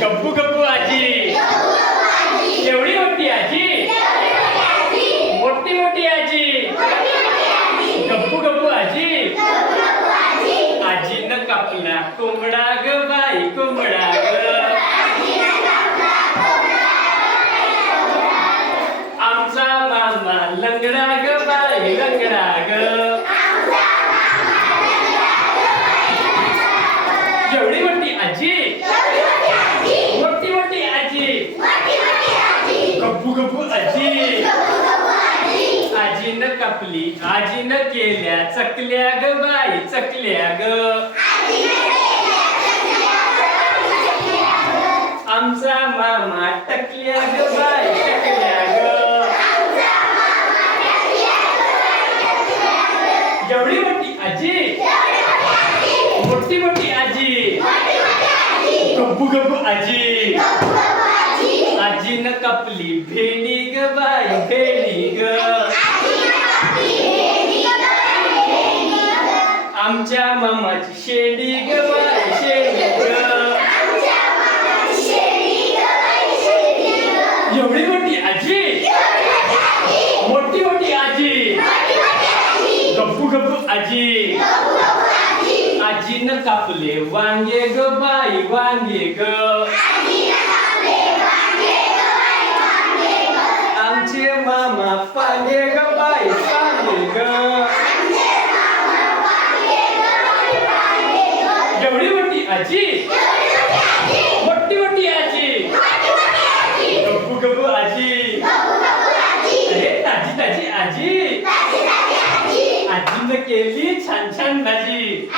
गप्पू गप्पू आजी. एवढी मोठी आजी? मोठी मोठी आजी. गप्पू गप्पू आजी. आजीनं कापला कोंबडा ग बाई कोंबडा ग. आमचा मामा लंगडा ग बाई लंगडा ग एवढी मोठी आजी मोठी मोठी आजी गप्पू गप्पू आजी आजीनं कापली आजीनं केल्या चकल्या ग बाई चकल्या ग. आमचा मामा टकल्या ग बाई टकल्या ग. एवढी मोठी आजी. मोठी मोठी आजी. गप्पू गप्पू आजी. आजीनं कापली भेणी ग बाई भेंडी ग. आमच्या मामाची शेडी ग बाई शेडी ग. एवढी मोठी आजी? मोठी मोठी आजी? गप्पू गप्पू आजी? आजीनं कापले वांगे ग बाई वांगे ग. आजी. मोठी मोठी आजी. गप्पू गप्पू आजी. अरे ताजी ताजी आजी. आजीनं केली छान छान भाजी.